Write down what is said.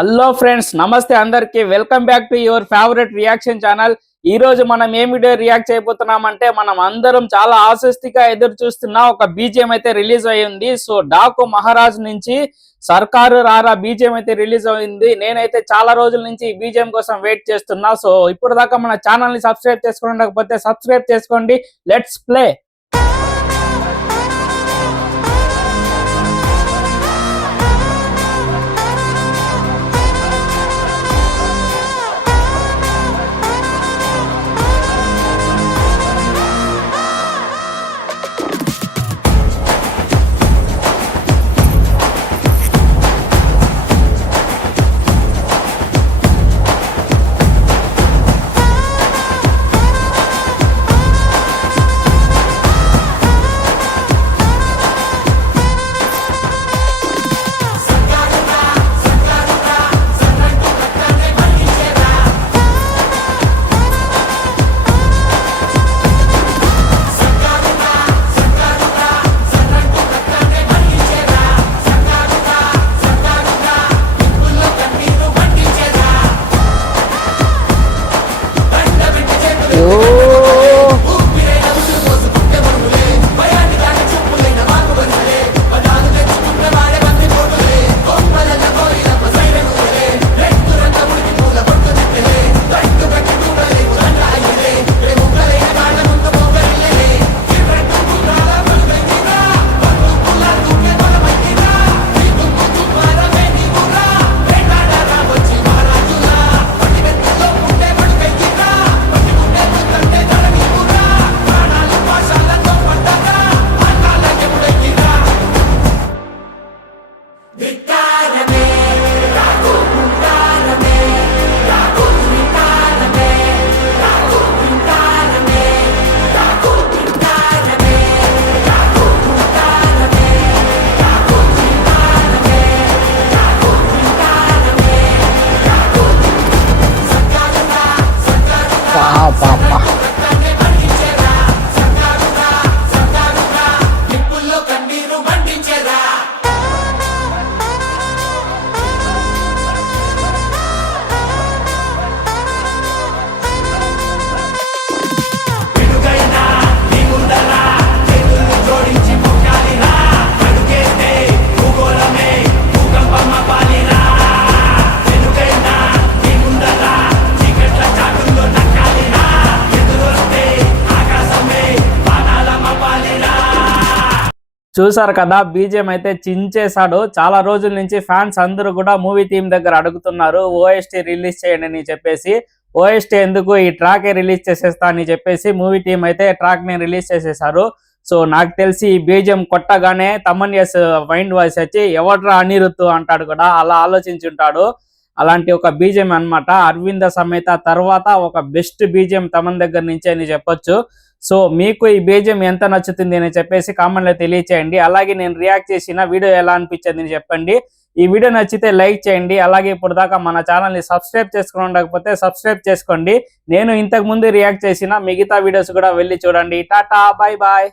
Hello friends, నమస్తే అందరికి. Welcome back to your favourite reaction channel. ఈ రోజు మనం ఏ వీడియో రియాక్ట్ చేయబోతున్నామంటే, మనం అందరం చాలా ఆసక్తిగా ఎదురు చూస్తున్న ఒక బీజిఎం అయితే రిలీజ్ అయ్యింది. సో డాకు మహారాజ్ నుంచి సర్కారు రారా బీజిఎం అయితే రిలీజ్ అయింది. నేనైతే చాలా రోజుల నుంచి ఈ బీజిఎం కోసం వెయిట్ చేస్తున్నా. సో ఇప్పుడు దాకా మన ఛానల్ ని సబ్స్క్రైబ్ చేసుకోకపోతే సబ్స్క్రైబ్ చేసుకోండి. Let's play. చూసారు కదా, బీజిఎం అయితే చించేశాడు. చాలా రోజుల నుంచి ఫ్యాన్స్ అందరూ కూడా మూవీ థీమ్ దగ్గర అడుగుతున్నారు, ఓఎస్టీ రిలీజ్ చేయండి అని చెప్పేసి. ఓఎస్టీ ఎందుకు, ఈ ట్రాకే రిలీజ్ చేసేస్తా అని చెప్పేసి మూవీ టీం అయితే ట్రాక్ ని రిలీజ్ చేసేసారు. సో నాకు తెలిసి ఈ బీజిఎం కొట్టగానే తమన్ మైండ్ వాయిస్ వచ్చి ఎవడ్రా అనిరుద్ధు అంటాడు కూడా, అలా ఆలోచించుంటాడు. అలాంటి ఒక బీజిఎం అన్నమాట. అరవింద సమేత తర్వాత ఒక బెస్ట్ బీజిఎం తమన్ దగ్గర నుంచి అని చెప్పొచ్చు. సో మీకు ఈ బీజిఎం ఎంత నచ్చుతుంది అని చెప్పేసి కామెంట్లో తెలియచేయండి. అలాగే నేను రియాక్ట్ చేసిన వీడియో ఎలా అనిపించింది అని చెప్పండి. ఈ వీడియో నచ్చితే లైక్ చేయండి. అలాగే ఇప్పుడు దాకా మన ఛానల్ని సబ్స్క్రైబ్ చేసుకోకపోతే సబ్స్క్రైబ్ చేసుకోండి. నేను ఇంతకు ముందు రియాక్ట్ చేసిన మిగతా వీడియోస్ కూడా వెళ్ళి చూడండి. Tata, bye bye.